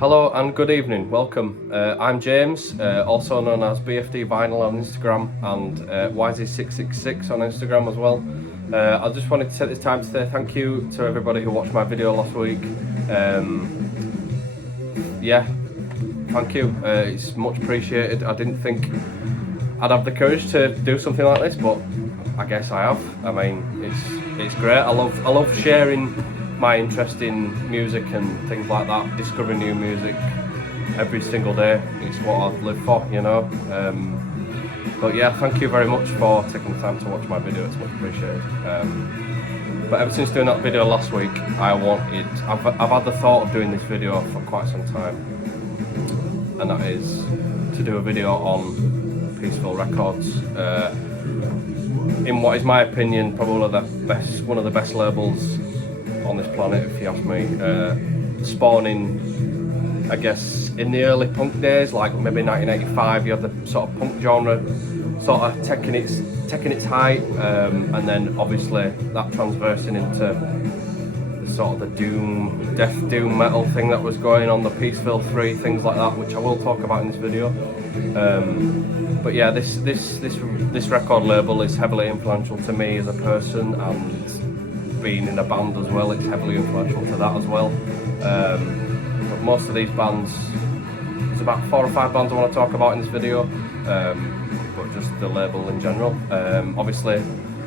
Hello and good evening, welcome. I'm James, also known as BFD Vinyl on Instagram and YZ666 on Instagram as well. I just wanted to take this time to say thank you to everybody who watched my video last week. Yeah, thank you, it's much appreciated. I didn't think I'd have the courage to do something like this, but I guess I have. I mean, it's great. I love sharing my interest in music and things like that, discovering new music every single day. It's what I live for, you know. But yeah, thank you very much for taking the time to watch my video, it's much appreciated. But ever since doing that video last week, I've had the thought of doing this video for quite some time, and that is to do a video on Peaceville Records, in what is my opinion probably one of the best labels on this planet, if you ask me. Spawning, I guess, in the early punk days, like maybe 1985, you have the sort of punk genre sort of taking its height, and then obviously that transversing into the sort of the death doom metal thing that was going on, the Peaceville 3, things like that, which I will talk about in this video. But yeah, this record label is heavily influential to me as a person, and being in a band as well, it's heavily influential to that as well. But most of these bands, there's about 4 or 5 bands I want to talk about in this video, but just the label in general. Obviously,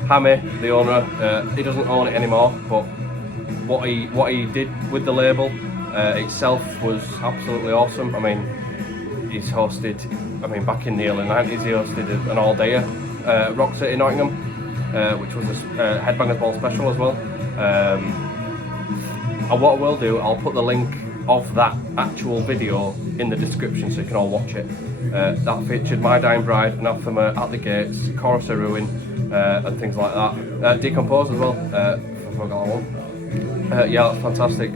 Hammy, the owner, he doesn't own it anymore, but what he did with the label itself was absolutely awesome. I mean, he's hosted, back in the early 90s, he hosted an all-dayer at Rock City, Nottingham, which was a Headbangers Ball special as well. And what I will do, I'll put the link of that actual video in the description so you can all watch it. That featured My Dying Bride, Anathema, At the Gates, Chorus of Ruin, and things like that. Decompose as well, I forgot that one. Yeah, that's fantastic.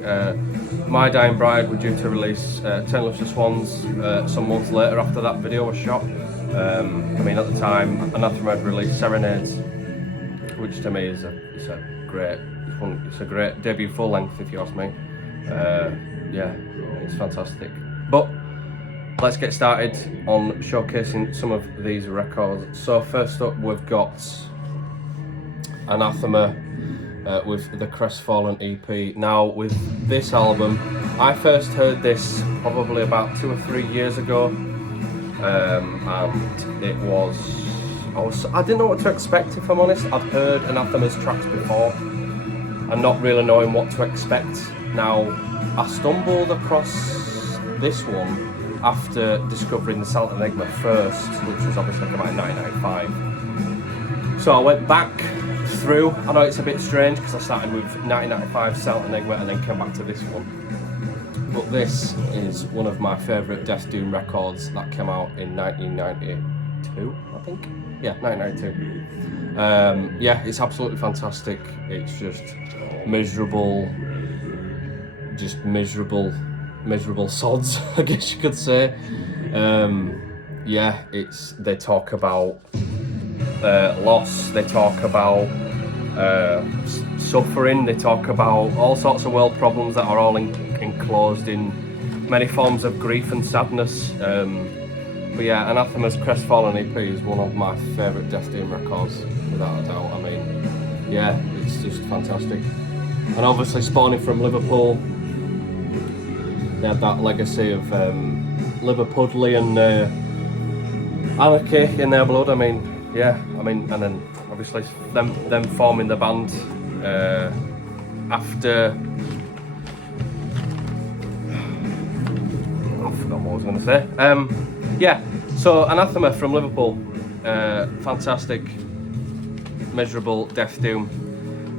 My Dying Bride were due to release Turn Loose the Swans some months later after that video was shot. At the time, Anathema had released Serenades, which to me is a great debut full length, if you ask me. Yeah, it's fantastic. But let's get started on showcasing some of these records. So first up, we've got Anathema with the Crestfallen EP. Now, with this album, I first heard this probably about 2 or 3 years ago, and it was. I didn't know what to expect, if I'm honest. I'd heard Anathema's tracks before and not really knowing what to expect. Now, I stumbled across this one after discovering the Silent Enigma first, which was obviously come out in 1995. So I went back through. I know it's a bit strange because I started with 1995 Silent Enigma and then came back to this one. But this is one of my favourite Death Doom records that came out in 1992, I think. Yeah, 1992. Yeah, it's absolutely fantastic. It's just miserable sods, I guess you could say. Yeah, they talk about loss, they talk about suffering, they talk about all sorts of world problems that are all enclosed in many forms of grief and sadness. But yeah, Anathema's Crestfallen EP is one of my favourite Death Doom records, without a doubt. I mean, yeah, it's just fantastic. And obviously spawning from Liverpool, they had that legacy of Liverpudlian anarchy in their blood. I mean, and then obviously them forming the band after. I forgot what I was going to say. Yeah, so Anathema from Liverpool, fantastic, miserable Death Doom.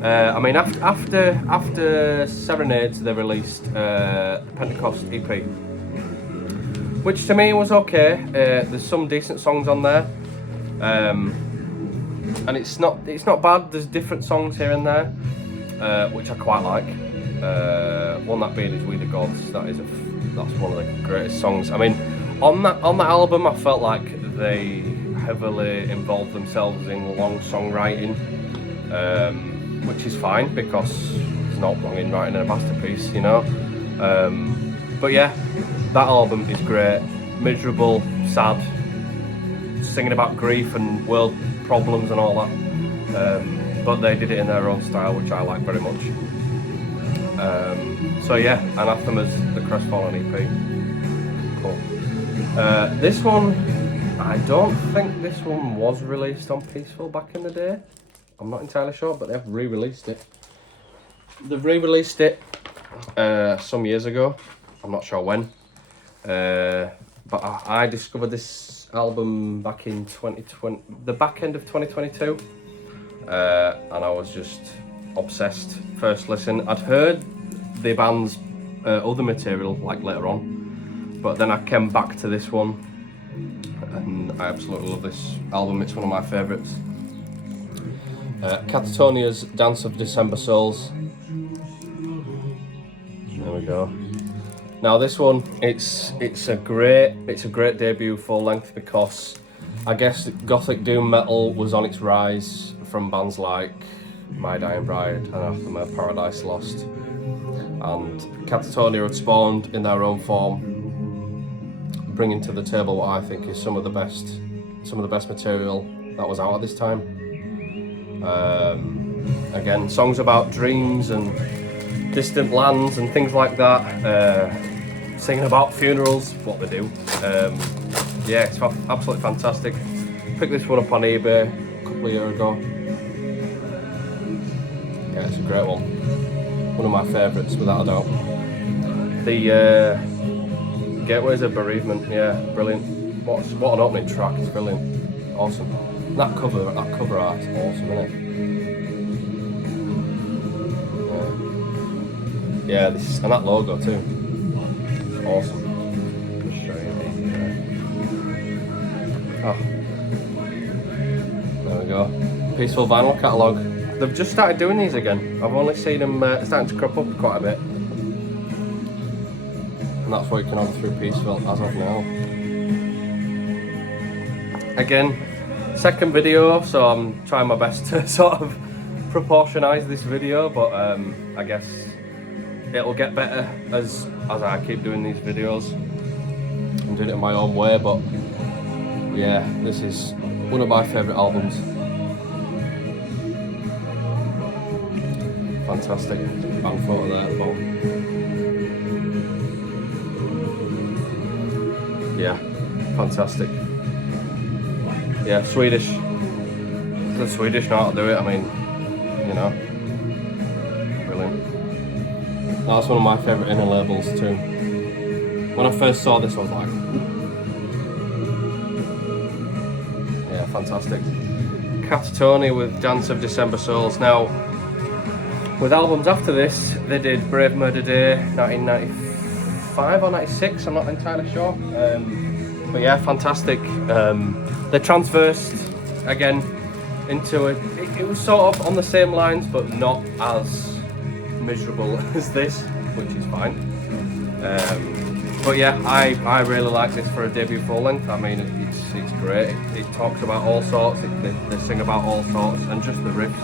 After Serenades, they released Pentecost EP, which to me was okay. There's some decent songs on there, and it's not bad. There's different songs here and there, which I quite like. One that being is We the Gods. That's one of the greatest songs. I mean, on that album, I felt like they heavily involved themselves in long songwriting, which is fine because there's not wrong in writing a masterpiece, you know. But yeah, that album is great. Miserable, sad, singing about grief and world problems and all that. But they did it in their own style, which I like very much. So yeah, Anathema's The Crestfallen EP. Cool. This one, I don't think this one was released on Peaceville back in the day. I'm not entirely sure, but they've re-released it. They've re-released it some years ago. I'm not sure when. But I discovered this album back in 2020, the back end of 2022. And I was just obsessed. First listen, I'd heard the band's other material like later on, but then I came back to this one, and I absolutely love this album. It's one of my favourites. Catatonia's Dance of December Souls. There we go. Now this one, it's a great debut full length, because I guess gothic doom metal was on its rise from bands like My Dying Bride and Anathema, Paradise Lost, and Catatonia had spawned in their own form, bringing to the table what I think is some of the best material that was out at this time. Again, songs about dreams and distant lands and things like that, singing about funerals, what they do. Yeah, it's absolutely fantastic. Picked this one up on eBay a couple of years ago. Yeah, it's a great one. One of my favourites, without a doubt. The Gateways of Bereavement, yeah, brilliant. What an opening track, it's brilliant. Awesome. And that cover art's awesome, isn't it? Yeah, and that logo too. Awesome. Just show you the, there we go. Peaceville vinyl catalogue. They've just started doing these again. I've only seen them starting to crop up quite a bit. And that's what you can order through Peaceville as of now. Again, second video, so I'm trying my best to sort of proportionise this video, but I guess it'll get better as I keep doing these videos. I'm doing it in my own way, but yeah, this is one of my favourite albums. Fantastic band photo there at the bottom. Yeah, fantastic. Yeah, Swedish. The Swedish know how to do it, I mean, you know. Brilliant. That's one of my favourite inner labels too. When I first saw this, I was like, yeah, fantastic. Catatonia with Dance of December Souls. Now, with albums after this, they did Brave Murder Day, 1995 or 96, I'm not entirely sure. But yeah, fantastic. They transversed again into it was sort of on the same lines, but not as miserable as this, which is fine. But yeah, I really like this for a debut full length. I mean, it's great. It talks about all sorts, they sing about all sorts, and just the riffs.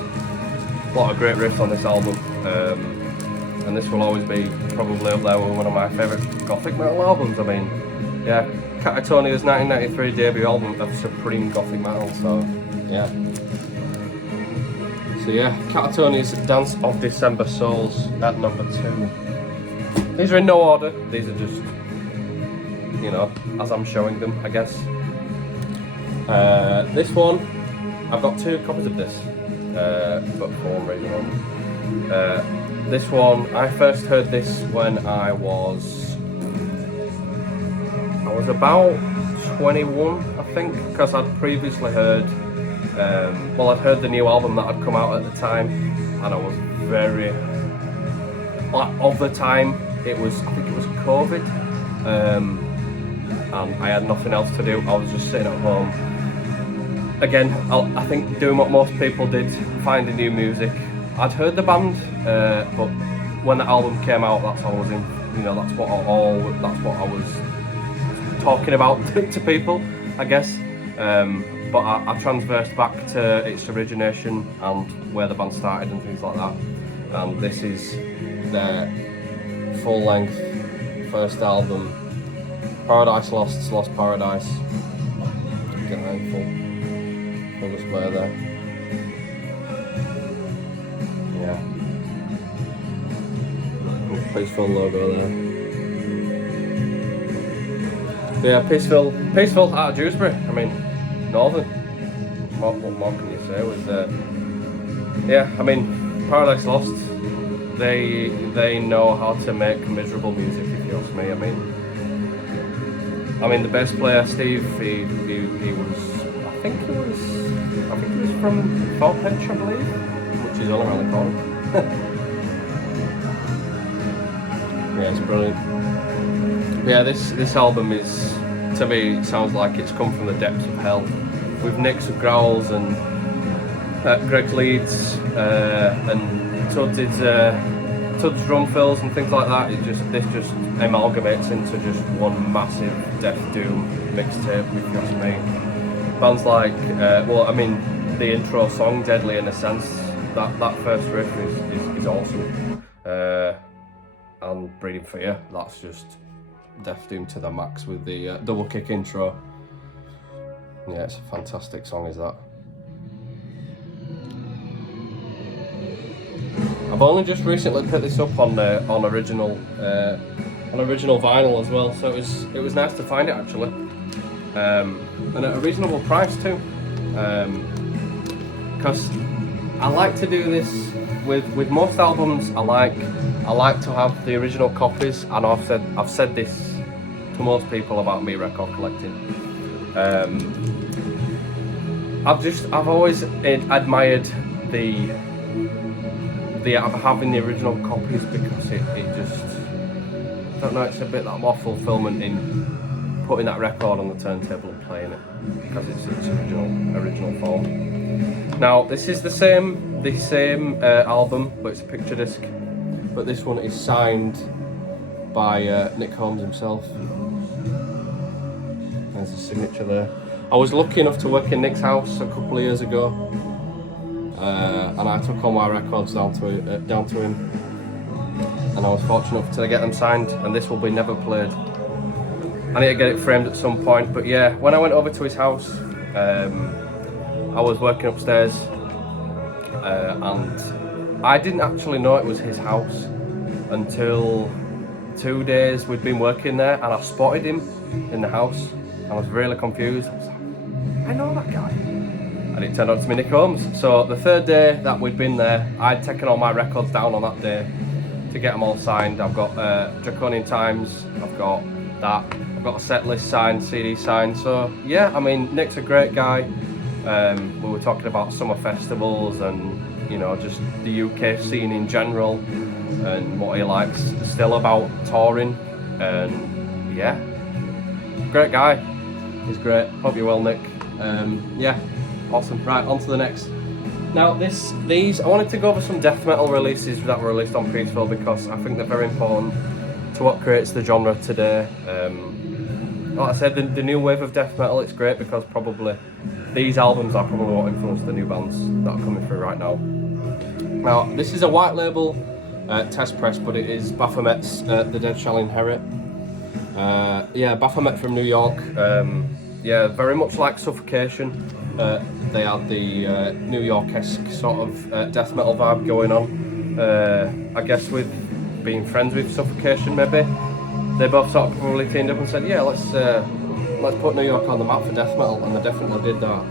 A lot of great riffs on this album, and this will always be probably up there with one of my favourite gothic metal albums. I mean, yeah, Catatonia's 1993 debut album of supreme gothic metal, so yeah. So yeah, Catatonia's Dance of December Souls at number 2. These are in no order, these are just, you know, as I'm showing them, I guess. This one, I've got 2 copies of this. But for one reason or another. This one, I first heard this when I was about 21, I think, because I'd previously heard, I'd heard the new album that had come out at the time, and I was very, of the time, I think it was COVID, and I had nothing else to do. I was just sitting at home. Again, I think doing what most people did, finding new music. I'd heard the band, but when the album came out, that's all I was in. You know, that's what I was talking about to people, I guess. But I transversed back to its origination and where the band started and things like that. And this is their full-length first album, Paradise Lost, Lost Paradise. Get that in full display there. Yeah. Peaceville logo there. But yeah, Peaceville out of Dewsbury. I mean, Northern. What more can you say? With yeah, I mean, Paradise Lost. They know how to make miserable music, if you ask me. I mean the bass player Steve, he was I think he was from Fort Pitch, I believe, which is all around the corner. Yeah, it's brilliant. Yeah, this album is, to me, it sounds like it's come from the depths of hell, with nicks of growls and Greg leads and Tud's drum fills and things like that. This just amalgamates into just one massive Death Doom mixtape, if you ask me. Bands like, well, I mean, the intro song, Deadly in a Sense, that first riff is awesome. And Breeding Fear, that's just Death Doom to the max with the double kick intro. Yeah, it's a fantastic song, is that. I've only just recently picked this up on original vinyl as well, so it was nice to find it actually, and at a reasonable price too. Because I like to do this with most albums. I like to have the original copies, and I've said this to most people about me record collecting. I've always admired having the original copies, because it just, I don't know, it's a bit that more fulfillment in putting that record on the turntable and playing it, because it's its original form. Now this is the same album, but it's a picture disc, but this one is signed by Nick Holmes himself. There's a signature there. I was lucky enough to work in Nick's house a couple of years ago, and I took all my records down to him, and I was fortunate enough to get them signed, and this will be never played. I need to get it framed at some point, but yeah, when I went over to his house, I was working upstairs, and I didn't actually know it was his house until 2 days we'd been working there, and I spotted him in the house. I was really confused. I was like, I know that guy. And it turned out to be Nick Holmes. So the third day that we'd been there, I'd taken all my records down on that day to get them all signed. I've got Draconian Times, I've got a set list signed, CD signed. So yeah, I mean, Nick's a great guy. We were talking about summer festivals and, you know, just the UK scene in general, and what he likes still about touring. And yeah, great guy. He's great. Hope you're well, Nick. Yeah, awesome. Right, on to the next. Now, these I wanted to go over some death metal releases that were released on Peaceville, because I think they're very important to what creates the genre today. Like I said, the new wave of death metal, it's great because probably these albums are probably what influenced the new bands that are coming through right now. Now, this is a white label test press, but it is Baphomet's The Dead Shall Inherit. Yeah, Baphomet from New York. Yeah, very much like Suffocation. They had the New York-esque sort of death metal vibe going on. I guess with being friends with Suffocation, maybe they both sort of probably teamed up and said, yeah, let's put New York on the map for death metal, and they definitely did that.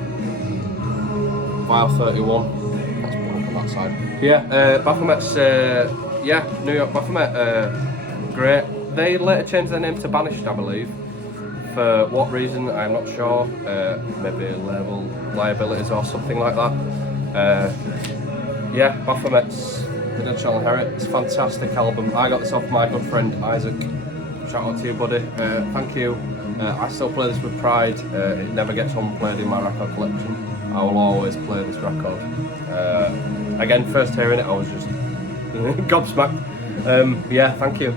Vile 31. That's one on that side. Yeah, Baphomet's New York Baphomet, great. They later changed their name to Banished, I believe. For what reason, I'm not sure. Maybe label liabilities or something like that. Yeah, Baphomet's The Dead Shall Inherit. It's a fantastic album. I got this off my good friend Isaac. Shout out to you, buddy. Thank you. I still play this with pride. It never gets unplayed in my record collection. I will always play this record. Again, first hearing it, I was just gobsmacked. Yeah, thank you.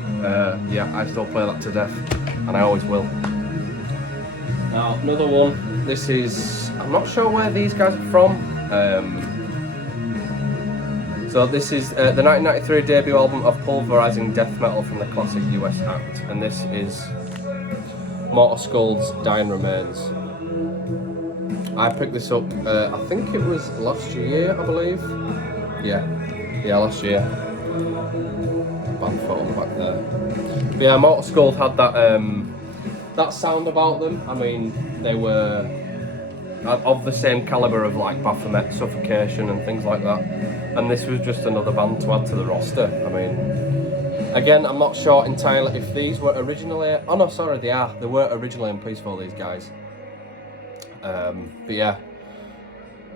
Yeah, I still play that to death, and I always will. Now, another one. This is, I'm not sure where these guys are from. So this is the 1993 debut album of pulverizing death metal from the classic US act, and this is Mortal Skull's Dying Remains. I picked this up, I think it was last year, I believe. Yeah, last year. Band photo on the back there. But yeah, Mortal Skull had that sound about them. I mean, they were of the same calibre of like Baphomet, Suffocation and things like that. And this was just another band to add to the roster. I mean, again, I'm not sure entirely if these were originally... Oh no, sorry, they are. They were originally in Peaceville, these guys. But yeah,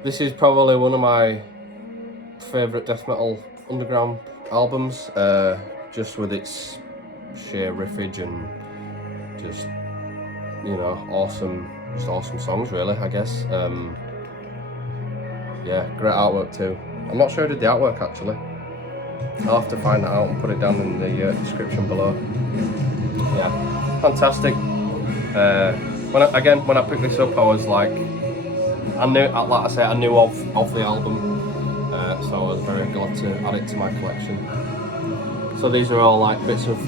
this is probably one of my favourite death metal underground albums, just with its sheer riffage and just, you know, awesome songs really, I guess. Yeah, great artwork too. I'm not sure who did the artwork actually. I'll have to find that out and put it down in the description below. Yeah, fantastic. When I picked this up, I was like, I knew of the album, so I was very glad to add it to my collection. So these are all like bits of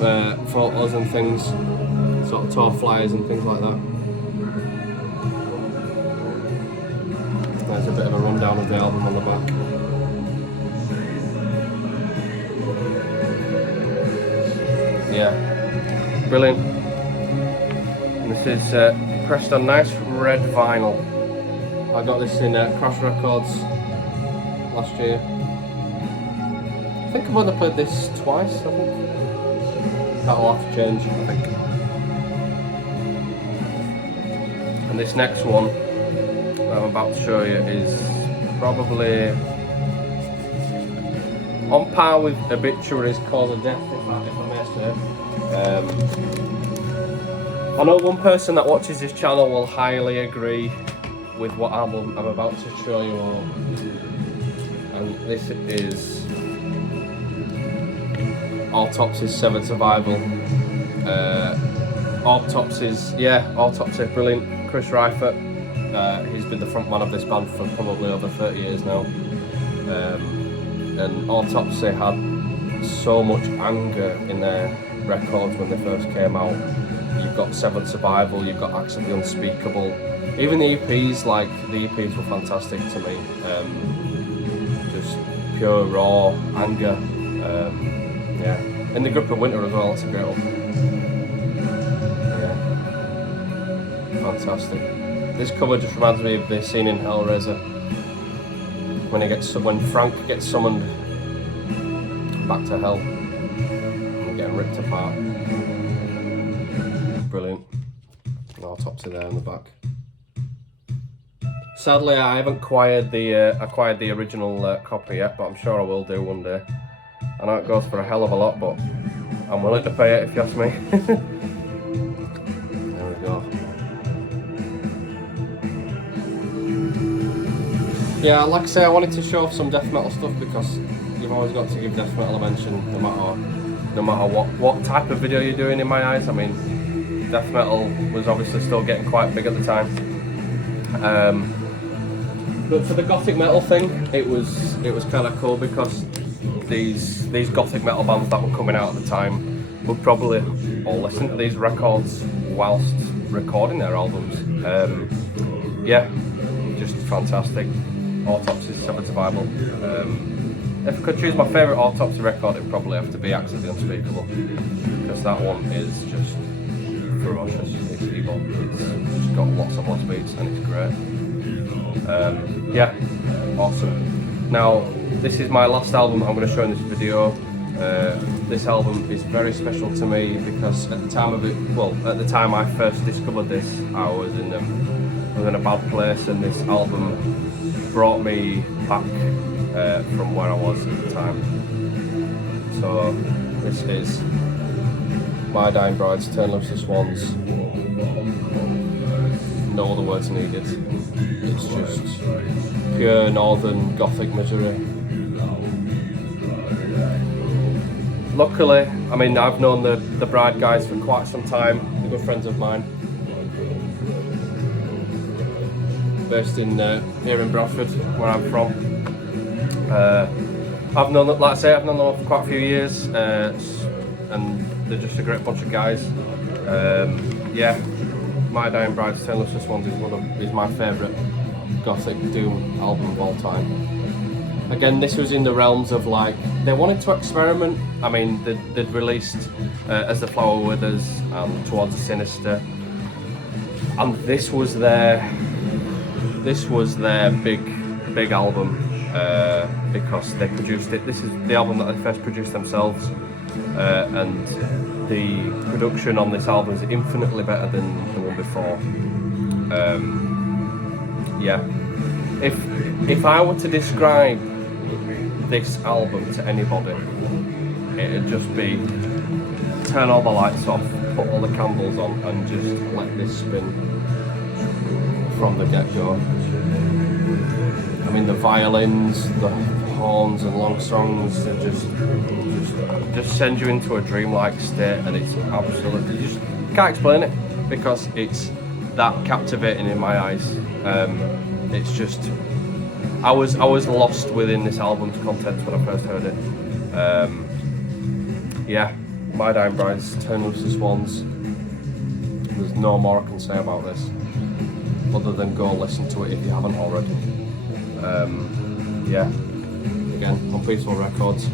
photos and things, sort of tour flyers and things like that. There's a bit of a rundown of the album on the back. Yeah, brilliant. And this is pressed on nice red vinyl. I got this in Cross Records last year. I think I've only played this twice, I think. That'll have to change, I think. And this next one that I'm about to show you is probably on par with Obituary's Cause of Death, if I may say. I know one person that watches this channel will highly agree with what album I'm about to show you all. And this is Autopsy's Severed Survival. Autopsy, brilliant. Chris Reifert, he's been the frontman of this band for probably over 30 years now. And Autopsy had so much anger in their records when they first came out. You've got Severed Survival, you've got Acts of the Unspeakable. Even the EPs, like, the EPs were fantastic to me. Just pure raw anger. Yeah. In the Grip of Winter as well, that's a great one. Yeah. Fantastic. This cover just reminds me of the scene in Hellraiser when Frank gets summoned back to hell and getting ripped apart. Brilliant. Autopsy there in the back. Sadly, I haven't acquired the original copy yet, but I'm sure I will do one day. I know it goes for a hell of a lot, but I'm willing to pay it if you ask me. There we go. Yeah, like I say, I wanted to show off some death metal stuff because you've always got to give death metal a mention, no matter what type of video you're doing. In my eyes, I mean, death metal was obviously still getting quite big at the time. But for the gothic metal thing, it was kind of cool because these gothic metal bands that were coming out at the time would probably all listen to these records whilst recording their albums. Yeah, just fantastic. Autopsy's Severed Survival. If I could choose my favourite Autopsy record, it'd probably have to be Acts of the Unspeakable, because that one is just ferocious. It's evil. It's just got lots of lost beats and it's great. Yeah, awesome. Now, this is my last album I'm going to show in this video. This album is very special to me because at the time I first discovered this, I was in a bad place, and this album brought me back from where I was at the time. So this is My Dying Brides, Turn Loose the Swans. No other words needed. It's just pure northern gothic misery. Luckily, I mean, I've known the Bride guys for quite some time. They're good friends of mine. Based in here in Bradford, where I'm from. I've known them, like I say, I've known them for quite a few years, and they're just a great bunch of guys. Yeah, My Dying Bride's Tale of Sus Ones is my favourite gothic doom album of all time. Again, this was in the realms of like, they wanted to experiment. I mean, they'd released As the Flower Withers and Towards the Sinister, and this was their big album because they produced it. This is the album that they first produced themselves, and the production on this album is infinitely better than the one before. Yeah, if I were to describe this album to anybody, it'd just be turn all the lights off, put all the candles on, and just let this spin from the get-go. I mean, the violins, the horns and long songs, they just send you into a dreamlike state, and it's absolutely, you just can't explain it because it's that captivating in my eyes. It's just, I was lost within this album's contents when I first heard it. Yeah, My Dying Bride's Turn Loose the Swans. There's no more I can say about this other than go listen to it if you haven't already. Yeah, again, on Peaceville Records.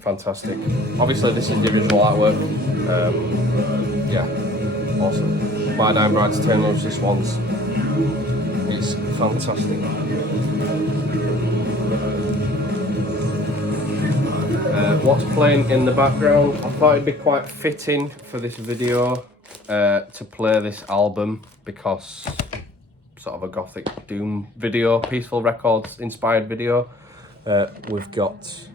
Fantastic. Obviously this is the original artwork. Yeah, awesome. My Dying Bride's Turn Loose the Swans. It's fantastic. What's playing in the background? I thought it'd be quite fitting for this video to play this album because sort of a gothic doom video, Peaceville Records inspired video. We've got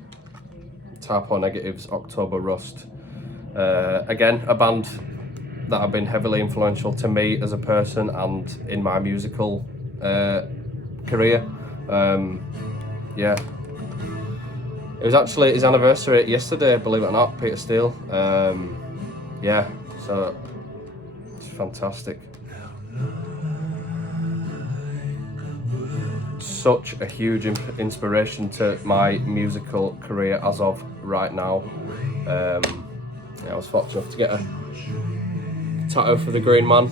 Typo Negative's October Rust. Again, a band that have been heavily influential to me as a person and in my musical career. Yeah. It was actually his anniversary yesterday, believe it or not, Peter Steele. Yeah, so it's fantastic. Such a huge inspiration to my musical career as of right now. Yeah, I was fortunate enough to get a tattoo for the Green Man.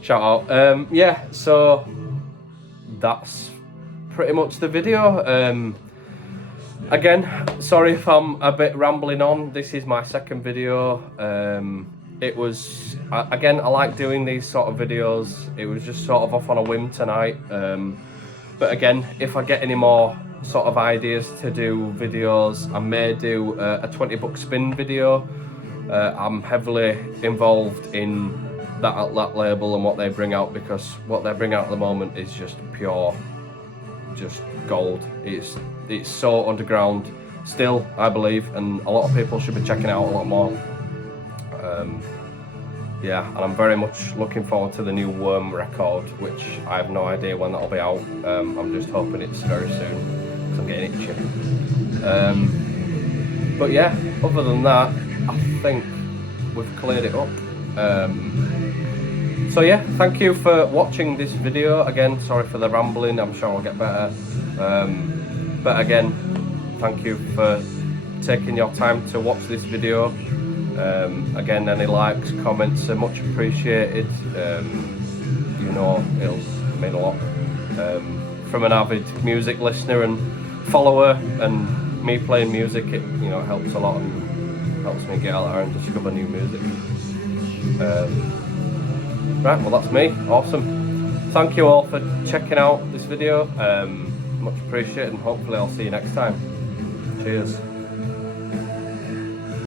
Shout out. Yeah, so that's pretty much the video. Again, sorry if I'm a bit rambling on. This is my second video. It was, again, I like doing these sort of videos. It was just sort of off on a whim tonight. But again, if I get any more sort of ideas to do videos, I may do a 20 buck spin video. I'm heavily involved in that label and what they bring out, because what they bring out at the moment is just pure, just gold. It's so underground still, I believe, and a lot of people should be checking it out a lot more. Yeah, and I'm very much looking forward to the new Worm record, which I have no idea when that'll be out. I'm just hoping it's very soon, because I'm getting itchy. But yeah, other than that, I think we've cleared it up. So yeah, thank you for watching this video. Again, sorry for the rambling, I'm sure I'll get better. But again, thank you for taking your time to watch this video. Again, any likes, comments are much appreciated. You know, it'll mean a lot. From an avid music listener and follower, and me playing music, it helps a lot and helps me get out there and discover new music. Right, well that's me. Awesome. Thank you all for checking out this video. Much appreciated, and hopefully I'll see you next time. Cheers.